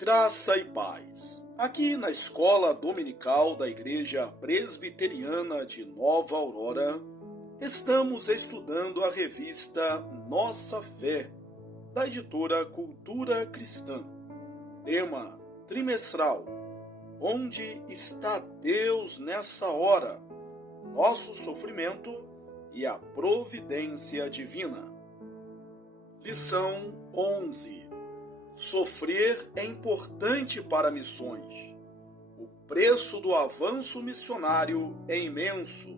Graça e paz. Aqui na escola dominical da Igreja Presbiteriana de Nova Aurora, estamos estudando a revista Nossa Fé, da editora Cultura Cristã. Tema trimestral: Onde está Deus nessa hora? Nosso sofrimento e a providência divina. Lição 11. Sofrer é importante para missões. O preço do avanço missionário é imenso.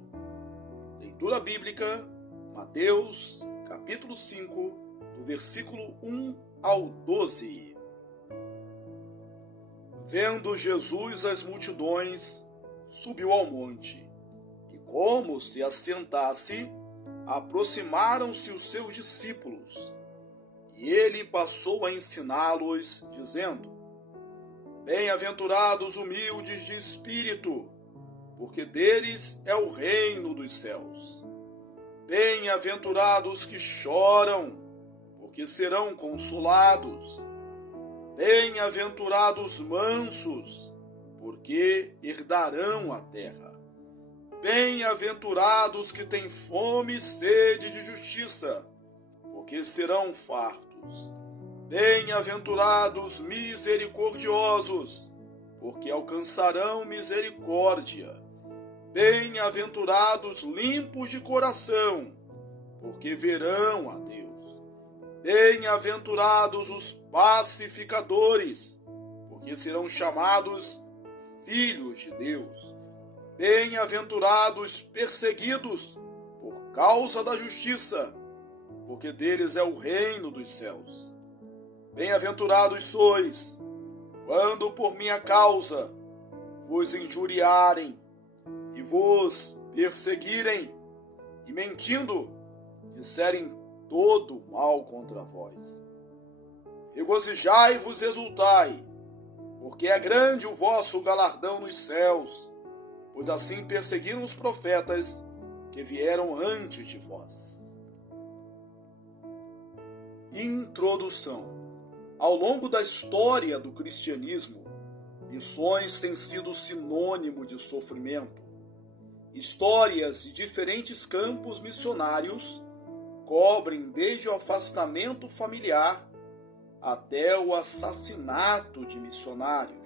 Leitura bíblica, Mateus, capítulo 5, do versículo 1 ao 12. Vendo Jesus as multidões, subiu ao monte, e como se assentasse, aproximaram-se os seus discípulos. E ele passou a ensiná-los, dizendo: Bem-aventurados humildes de espírito, porque deles é o reino dos céus. Bem-aventurados que choram, porque serão consolados. Bem-aventurados mansos, porque herdarão a terra. Bem-aventurados que têm fome e sede de justiça, porque serão fartos. Bem-aventurados misericordiosos, porque alcançarão misericórdia. Bem-aventurados limpos de coração, porque verão a Deus. Bem-aventurados os pacificadores, porque serão chamados filhos de Deus. Bem-aventurados perseguidos por causa da justiça, porque deles é o reino dos céus. Bem-aventurados sois, quando por minha causa vos injuriarem e vos perseguirem, e mentindo, disserem todo mal contra vós. Regozijai-vos e exultai, porque é grande o vosso galardão nos céus, pois assim perseguiram os profetas que vieram antes de vós. Introdução. Ao longo da história do cristianismo, missões têm sido sinônimo de sofrimento. Histórias de diferentes campos missionários cobrem desde o afastamento familiar até o assassinato de missionários.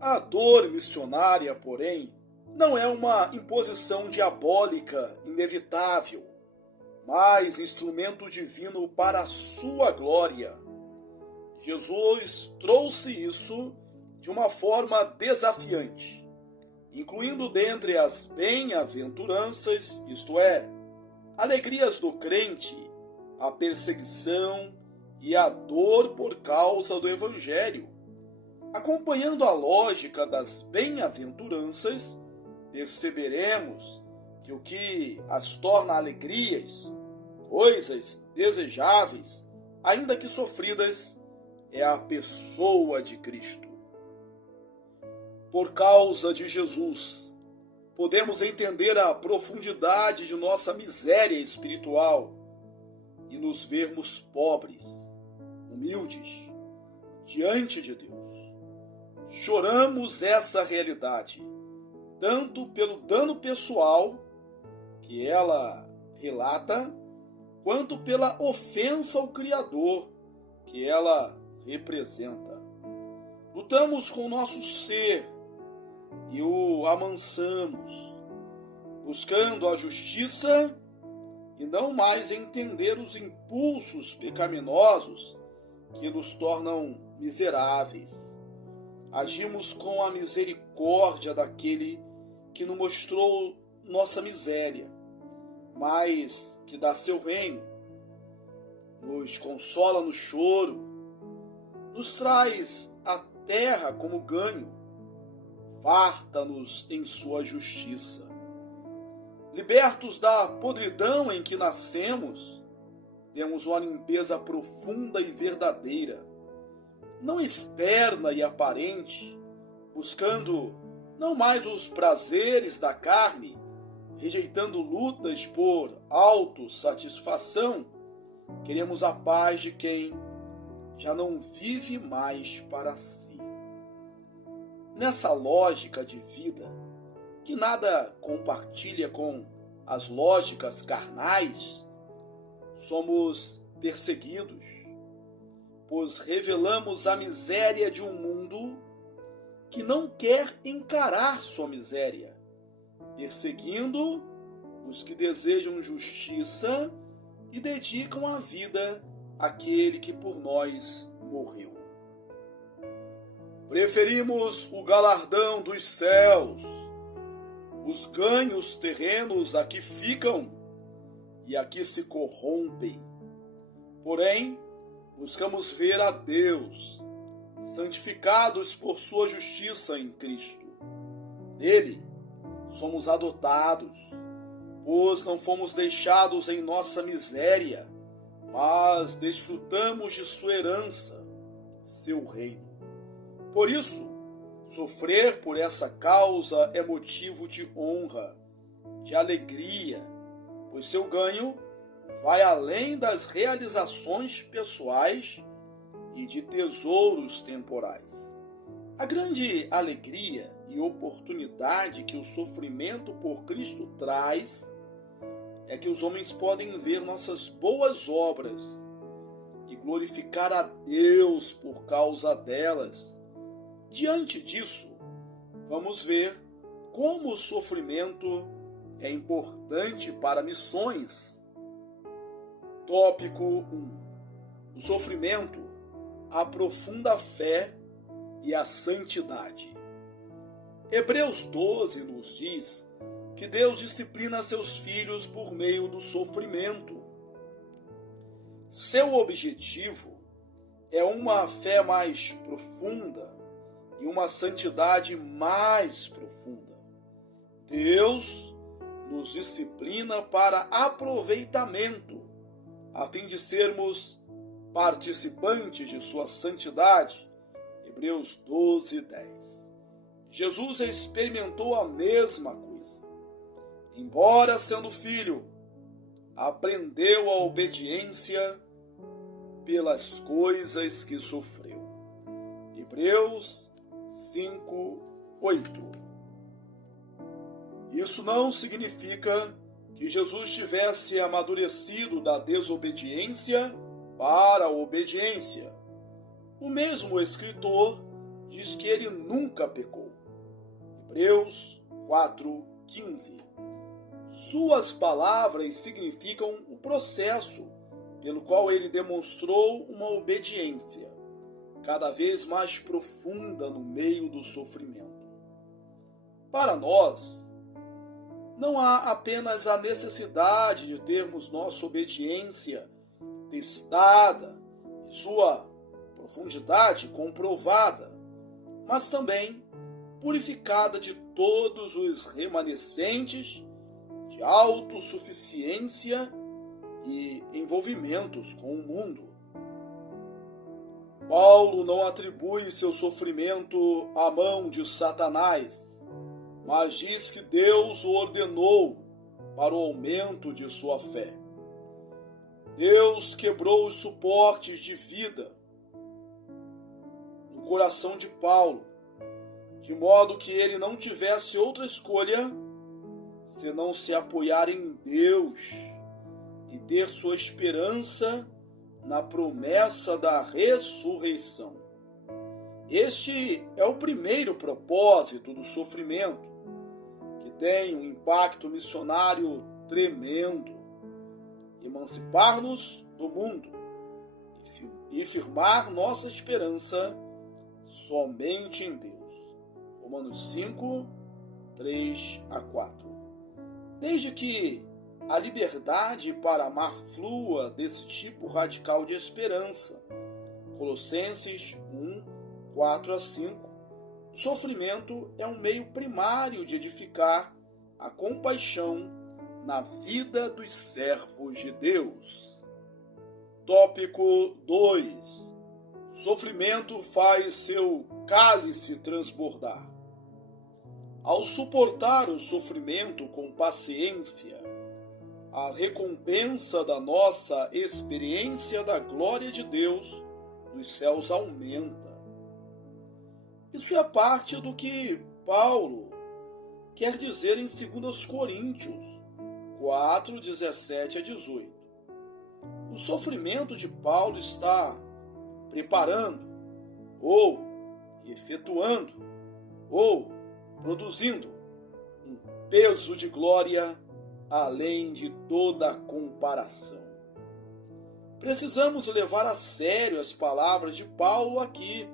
A dor missionária, porém, não é uma imposição diabólica inevitável, mas instrumento divino para a sua glória. Jesus trouxe isso de uma forma desafiante, incluindo dentre as bem-aventuranças, isto é, alegrias do crente, a perseguição e a dor por causa do Evangelho. Acompanhando a lógica das bem-aventuranças, perceberemos que o que as torna alegrias, coisas desejáveis, ainda que sofridas, é a pessoa de Cristo. Por causa de Jesus, podemos entender a profundidade de nossa miséria espiritual e nos vermos pobres, humildes, diante de Deus. Choramos essa realidade, tanto pelo dano pessoal que ela relata, quanto pela ofensa ao Criador que ela representa. Lutamos com o nosso ser e o amansamos, buscando a justiça e não mais entender os impulsos pecaminosos que nos tornam miseráveis. Agimos com a misericórdia daquele que nos mostrou nossa miséria, mas que dá seu reino, nos consola no choro, nos traz a terra como ganho, farta-nos em sua justiça. Libertos da podridão em que nascemos, temos uma limpeza profunda e verdadeira, não externa e aparente, buscando não mais os prazeres da carne, rejeitando lutas por autossatisfação, queremos a paz de quem já não vive mais para si. Nessa lógica de vida, que nada compartilha com as lógicas carnais, somos perseguidos, pois revelamos a miséria de um mundo que não quer encarar sua miséria, perseguindo os que desejam justiça e dedicam a vida àquele que por nós morreu. Preferimos o galardão dos céus, os ganhos terrenos aqui ficam e aqui se corrompem. Porém, buscamos ver a Deus, santificados por sua justiça em Cristo. Nele, somos adotados, pois não fomos deixados em nossa miséria, mas desfrutamos de sua herança, seu reino. Por isso, sofrer por essa causa é motivo de honra, de alegria, pois seu ganho vai além das realizações pessoais e de tesouros temporais. A grande alegria e oportunidade que o sofrimento por Cristo traz é que os homens podem ver nossas boas obras e glorificar a Deus por causa delas. Diante disso, vamos ver como o sofrimento é importante para missões. Tópico 1. O sofrimento aprofunda a fé e a santidade. Hebreus 12 nos diz que Deus disciplina seus filhos por meio do sofrimento. Seu objetivo é uma fé mais profunda e uma santidade mais profunda. Deus nos disciplina para aproveitamento, a fim de sermos participantes de sua santidade. Hebreus 12, 10. Jesus experimentou a mesma coisa. Embora sendo filho, aprendeu a obediência pelas coisas que sofreu. Hebreus 5, 8. Isso não significa que Jesus tivesse amadurecido da desobediência para a obediência. O mesmo escritor diz que ele nunca pecou. Hebreus 4:15. Suas palavras significam o processo pelo qual ele demonstrou uma obediência cada vez mais profunda no meio do sofrimento. Para nós, não há apenas a necessidade de termos nossa obediência testada e sua profundidade comprovada, mas também purificada de todos os remanescentes de autossuficiência e envolvimentos com o mundo. Paulo não atribui seu sofrimento à mão de Satanás, mas diz que Deus o ordenou para o aumento de sua fé. Deus quebrou os suportes de vida no coração de Paulo, de modo que ele não tivesse outra escolha senão se apoiar em Deus e ter sua esperança na promessa da ressurreição. Este é o primeiro propósito do sofrimento, que tem um impacto missionário tremendo: emancipar-nos do mundo e firmar nossa esperança somente em Deus. Romanos 5, 3-4. Desde que a liberdade para amar flua desse tipo radical de esperança, Colossenses 1, 4-5, o sofrimento é um meio primário de edificar a compaixão na vida dos servos de Deus. Tópico 2. Sofrimento faz seu cálice transbordar. Ao suportar o sofrimento com paciência, a recompensa da nossa experiência da glória de Deus dos céus aumenta. Isso é parte do que Paulo quer dizer em 2 Coríntios 4, 17 a 18. O sofrimento de Paulo está preparando, ou efetuando, ou produzindo um peso de glória além de toda comparação. Precisamos levar a sério as palavras de Paulo aqui.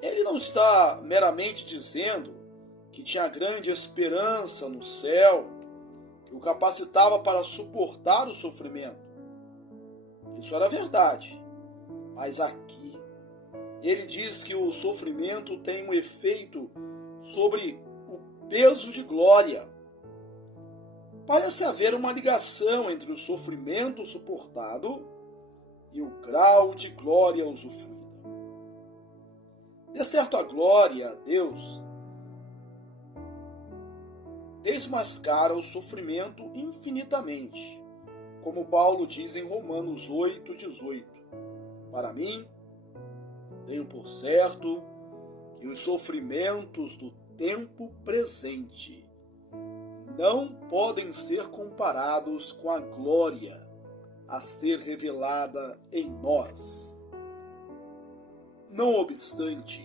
Ele não está meramente dizendo que tinha grande esperança no céu, que o capacitava para suportar o sofrimento. Isso era verdade. Mas aqui, ele diz que o sofrimento tem um efeito sobre o peso de glória. Parece haver uma ligação entre o sofrimento suportado e o grau de glória usufruída. De certo, a glória a Deus desmascara o sofrimento infinitamente, como Paulo diz em Romanos 8, 18. Para mim, tenho por certo que os sofrimentos do tempo presente não podem ser comparados com a glória a ser revelada em nós. Não obstante,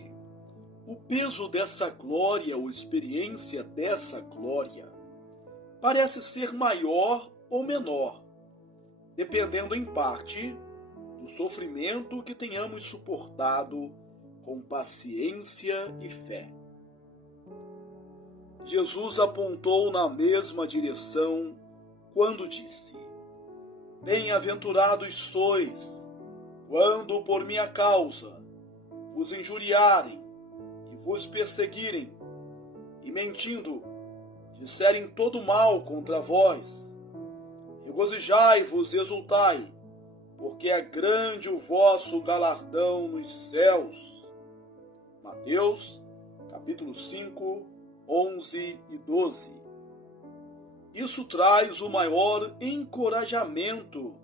o peso dessa glória ou experiência dessa glória parece ser maior ou menor, dependendo em parte do sofrimento que tenhamos suportado com paciência e fé. Jesus apontou na mesma direção quando disse: Bem-aventurados sois, quando por minha causa vos injuriarem e vos perseguirem, e mentindo, disserem todo mal contra vós. Regozijai-vos e exultai, porque é grande o vosso galardão nos céus. Mateus, capítulo 5, 11 e 12. Isso traz o maior encorajamento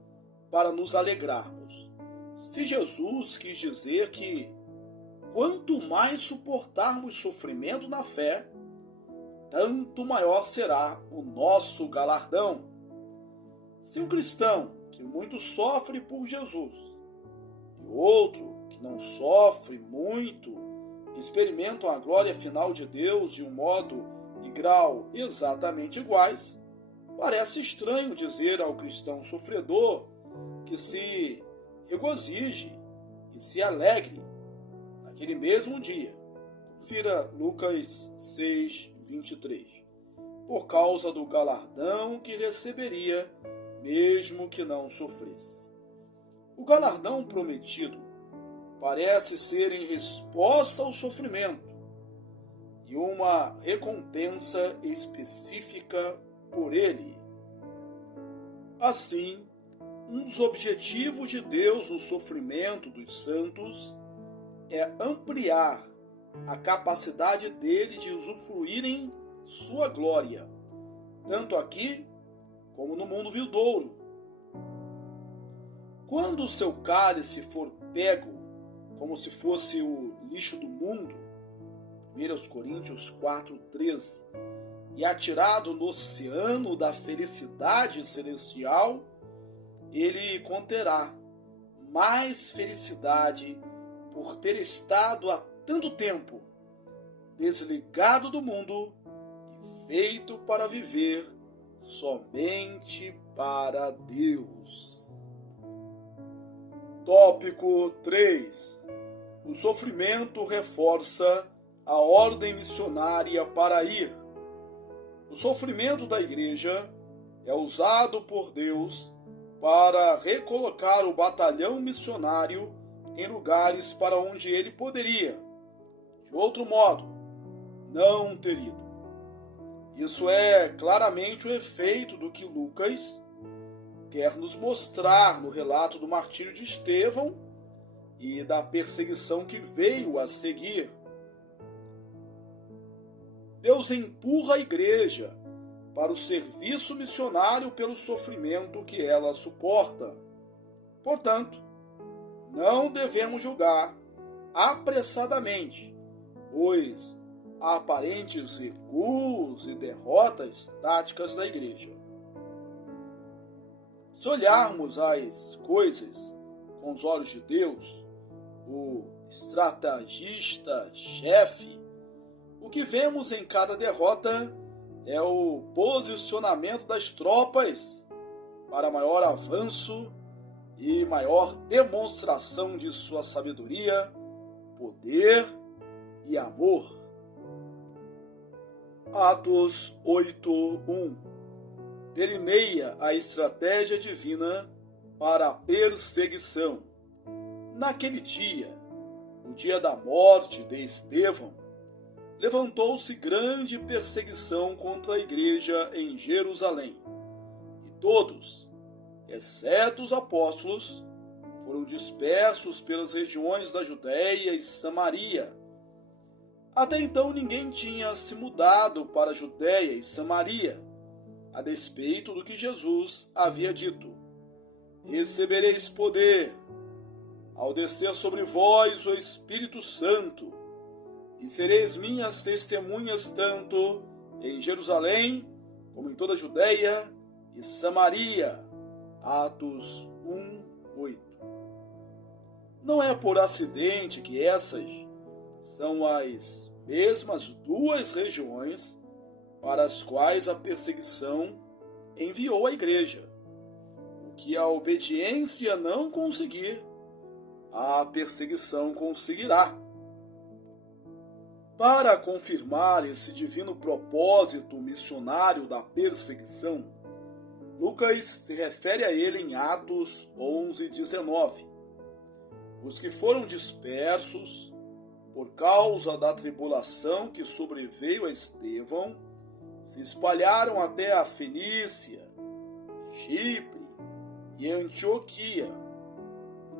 para nos alegrarmos. Se Jesus quis dizer que quanto mais suportarmos sofrimento na fé, tanto maior será o nosso galardão. Se um cristão que muito sofre por Jesus e outro que não sofre muito experimentam a glória final de Deus de um modo e grau exatamente iguais, parece estranho dizer ao cristão sofredor que se regozije e se alegre naquele mesmo dia. Confira Lucas 6, 23. Por causa do galardão que receberia, mesmo que não sofresse. O galardão prometido parece ser em resposta ao sofrimento e uma recompensa específica por ele. Assim, um dos objetivos de Deus no sofrimento dos santos é ampliar a capacidade dele de usufruírem sua glória, tanto aqui como no mundo vindouro. Quando o seu cálice for pego como se fosse o lixo do mundo, 1 Coríntios 4:13, e atirado no oceano da felicidade celestial, ele conterá mais felicidade por ter estado há tanto tempo desligado do mundo e feito para viver somente para Deus. Tópico 3. O sofrimento reforça a ordem missionária para ir. O sofrimento da igreja é usado por Deus para recolocar o batalhão missionário em lugares para onde ele poderia, de outro modo, não ter ido. Isso é claramente o efeito do que Lucas quer nos mostrar no relato do martírio de Estevão e da perseguição que veio a seguir. Deus empurra a igreja para o serviço missionário pelo sofrimento que ela suporta. Portanto, não devemos julgar apressadamente, pois há aparentes recuos e derrotas táticas da igreja. Se olharmos as coisas com os olhos de Deus, o estrategista-chefe, o que vemos em cada derrota é o posicionamento das tropas para maior avanço e maior demonstração de sua sabedoria, poder e amor. Atos 8:1 delineia a estratégia divina para a perseguição. Naquele dia, o dia da morte de Estevão, levantou-se grande perseguição contra a igreja em Jerusalém, e todos, exceto os apóstolos, foram dispersos pelas regiões da Judéia e Samaria. Até então ninguém tinha se mudado para a Judéia e Samaria, a despeito do que Jesus havia dito: recebereis poder ao descer sobre vós o Espírito Santo, e sereis minhas testemunhas tanto em Jerusalém como em toda a Judéia e Samaria. Atos 1:8. Não é por acidente que essas são as mesmas duas regiões para as quais a perseguição enviou a igreja. O que a obediência não conseguir, a perseguição conseguirá. Para confirmar esse divino propósito missionário da perseguição, Lucas se refere a ele em Atos 11:19. Os que foram dispersos por causa da tribulação que sobreveio a Estevão se espalharam até a Fenícia, Chipre e Antioquia,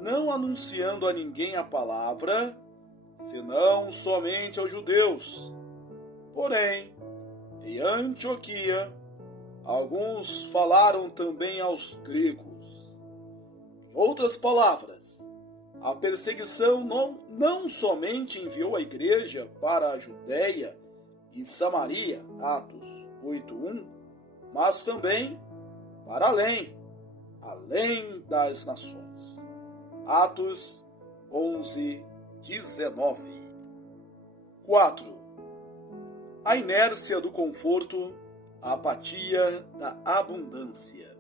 não anunciando a ninguém a palavra, senão somente aos judeus. Porém, em Antioquia, alguns falaram também aos gregos. Em outras palavras, a perseguição não somente enviou a igreja para a Judéia e Samaria, Atos 8:1, mas também para além das nações. Atos 11:19. 4. A inércia do conforto, a apatia da abundância.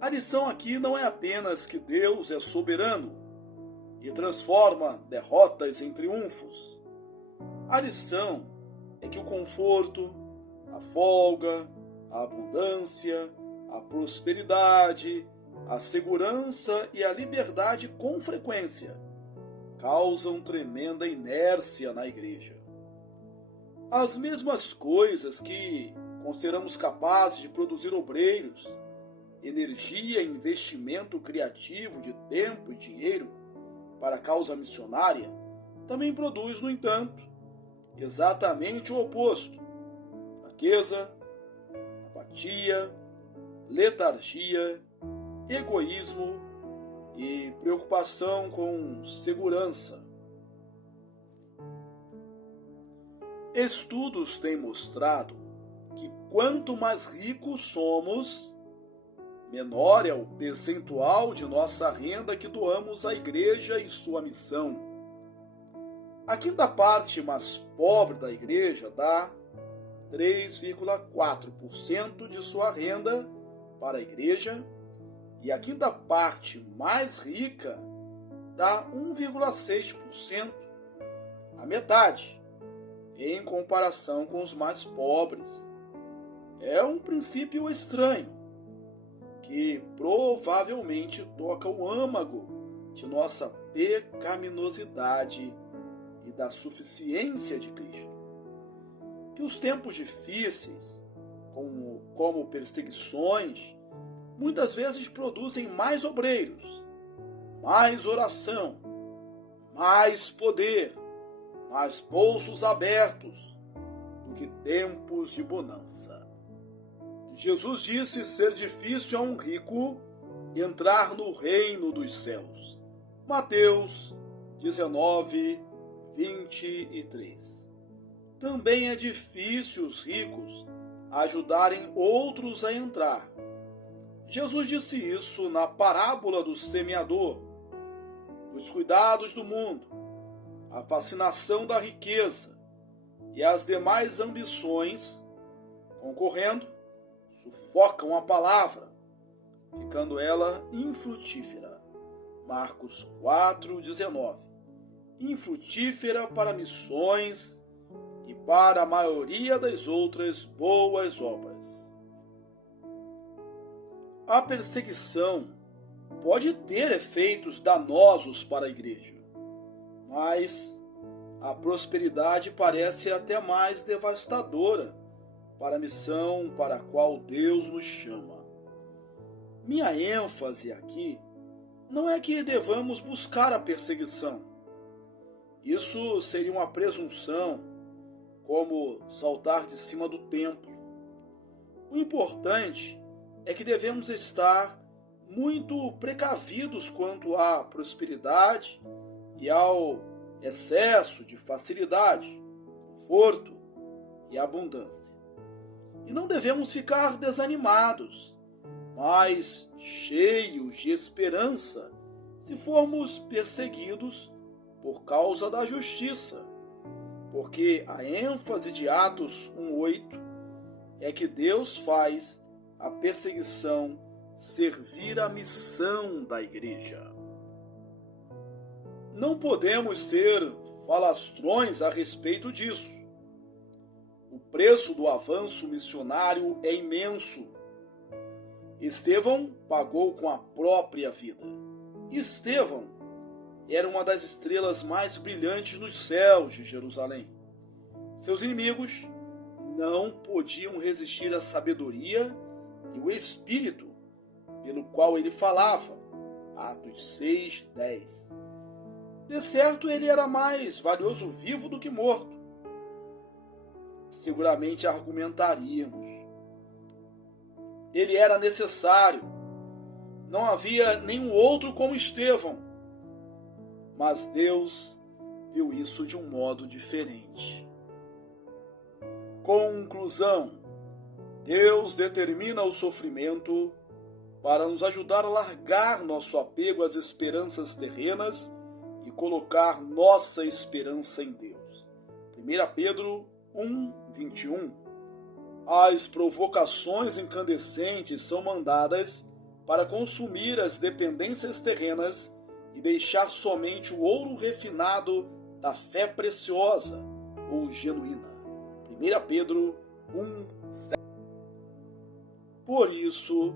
A lição aqui não é apenas que Deus é soberano e transforma derrotas em triunfos. A lição é que o conforto, a folga, a abundância, a prosperidade, a segurança e a liberdade com frequência causam tremenda inércia na igreja. As mesmas coisas que consideramos capazes de produzir obreiros, energia e investimento criativo de tempo e dinheiro para a causa missionária, também produz, no entanto, exatamente o oposto: fraqueza, apatia, letargia, egoísmo e preocupação com segurança. Estudos têm mostrado que quanto mais ricos somos, menor é o percentual de nossa renda que doamos à igreja e sua missão. A quinta parte mais pobre da igreja dá 3,4% de sua renda para a igreja, e a quinta parte mais rica dá 1,6%, a metade, em comparação com os mais pobres. É um princípio estranho, que provavelmente toca o âmago de nossa pecaminosidade e da suficiência de Cristo. Que os tempos difíceis, como perseguições, muitas vezes produzem mais obreiros, mais oração, mais poder, mais bolsos abertos do que tempos de bonança. Jesus disse ser difícil a um rico entrar no reino dos céus, Mateus 19, 23. Também é difícil os ricos ajudarem outros a entrar. Jesus disse isso na parábola do semeador. Os cuidados do mundo, a fascinação da riqueza e as demais ambições, concorrendo, sufocam a palavra, ficando ela infrutífera. Marcos 4,19. Infrutífera para missões e para a maioria das outras boas obras. A perseguição pode ter efeitos danosos para a igreja, mas a prosperidade parece até mais devastadora para a missão para a qual Deus nos chama. Minha ênfase aqui não é que devamos buscar a perseguição. Isso seria uma presunção, como saltar de cima do templo. O importante é que devemos estar muito precavidos quanto à prosperidade e ao excesso de facilidade, conforto e abundância. E não devemos ficar desanimados, mas cheios de esperança se formos perseguidos por causa da justiça, porque a ênfase de Atos 1:8 é que Deus faz a perseguição servir a missão da igreja. Não podemos ser falastrões a respeito disso. O preço do avanço missionário é imenso. Estevão pagou com a própria vida. Estevão era uma das estrelas mais brilhantes nos céus de Jerusalém. Seus inimigos não podiam resistir à sabedoria e o espírito pelo qual ele falava. Atos 6:10. De certo, ele era mais valioso vivo do que morto. Seguramente argumentaríamos. Ele era necessário. Não havia nenhum outro como Estevão. Mas Deus viu isso de um modo diferente. Conclusão: Deus determina o sofrimento para nos ajudar a largar nosso apego às esperanças terrenas e colocar nossa esperança em Deus. 1 Pedro 1:21. As provocações incandescentes são mandadas para consumir as dependências terrenas e deixar somente o ouro refinado da fé preciosa ou genuína. 1 Pedro 1:7. Por isso,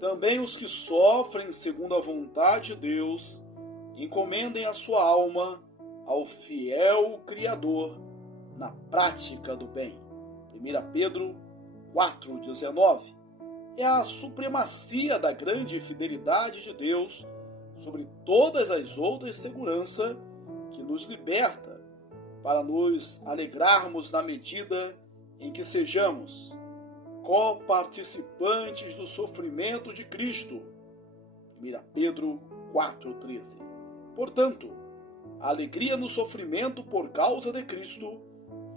também os que sofrem segundo a vontade de Deus encomendem a sua alma ao fiel Criador na prática do bem. 1 Pedro 4:19. É a supremacia da grande fidelidade de Deus sobre todas as outras seguranças que nos liberta para nos alegrarmos na medida em que sejamos coparticipantes do sofrimento de Cristo. 1 Pedro 4:13. Portanto, a alegria no sofrimento por causa de Cristo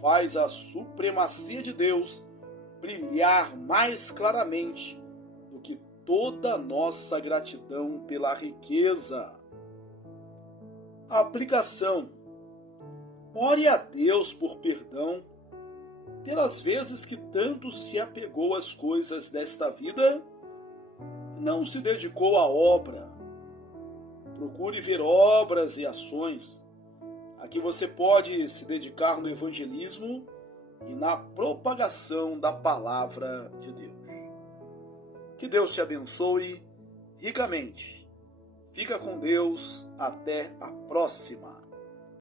faz a supremacia de Deus brilhar mais claramente do que toda nossa gratidão pela riqueza. Aplicação: ore a Deus por perdão pelas vezes que tanto se apegou às coisas desta vida e não se dedicou à obra. Procure ver obras e ações a que você pode se dedicar no evangelismo e na propagação da palavra de Deus. Que Deus te abençoe ricamente. Fica com Deus. Até a próxima.